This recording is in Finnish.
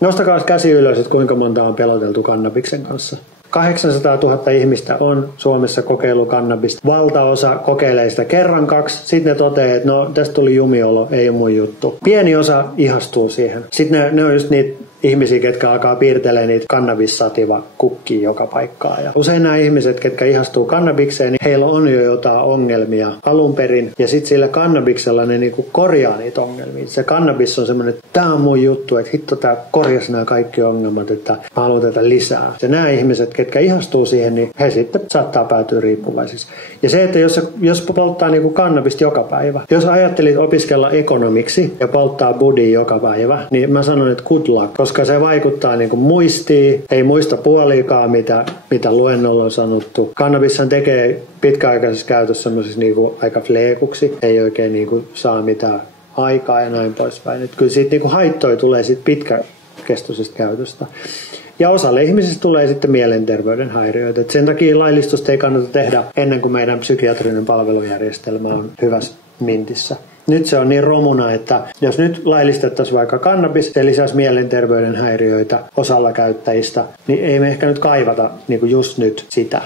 Nostakaa käsi ylös, että kuinka monta on peloteltu kannabiksen kanssa. 800 000 ihmistä on Suomessa kokeillut kannabista. Valtaosa kokeilee sitä kerran, 2. Sitten ne toteaa, että no tästä tuli jumiolo, ei ole mun juttu. Pieni osa ihastuu siihen. Sitten ne on just niitä ihmisiä, ketkä alkaa piirtelemään niitä kannabissativa kukkia joka paikkaan. Ja usein nämä ihmiset, ketkä ihastuu kannabikseen, niin heillä on jo jotain ongelmia alun perin. Ja sitten sillä kannabiksella ne niinku korjaa niitä ongelmia. Se kannabis on semmoinen, että tämä on mun juttu, että hitto tää korjasi nämä kaikki ongelmat, että mä haluan tätä lisää. Ja nämä ihmiset, ketkä ihastuu siihen, niin he sitten saattaa päätyä riippuvaisiksi. Ja se, että jos polttaa niinku kannabista joka päivä, jos ajattelit opiskella ekonomiksi ja polttaa budia joka päivä, niin mä sanon, että good luck. Koska se vaikuttaa niin kuin muistiin, ei muista puoliikaan, mitä luennolla on sanottu. Kannabishan tekee pitkäaikaisessa käytössä semmoisissa niin kuin aika fleekuksi, ei oikein niin kuin saa mitään aikaa ja näin poispäin. Et kyllä siitä niin kuin haittoja tulee siitä pitkäkestoisesta käytöstä. Ja osalle ihmisistä tulee sitten mielenterveyden häiriöitä. Et sen takia laillistusta ei kannata tehdä ennen kuin meidän psykiatrinen palvelujärjestelmä on hyvässä mintissä. Nyt se on niin romuna, että jos nyt laillistettaisiin vaikka kannabis, se lisäisi mielenterveyden häiriöitä osalla käyttäjistä, niin ei me ehkä nyt kaivata niin kuin just nyt sitä.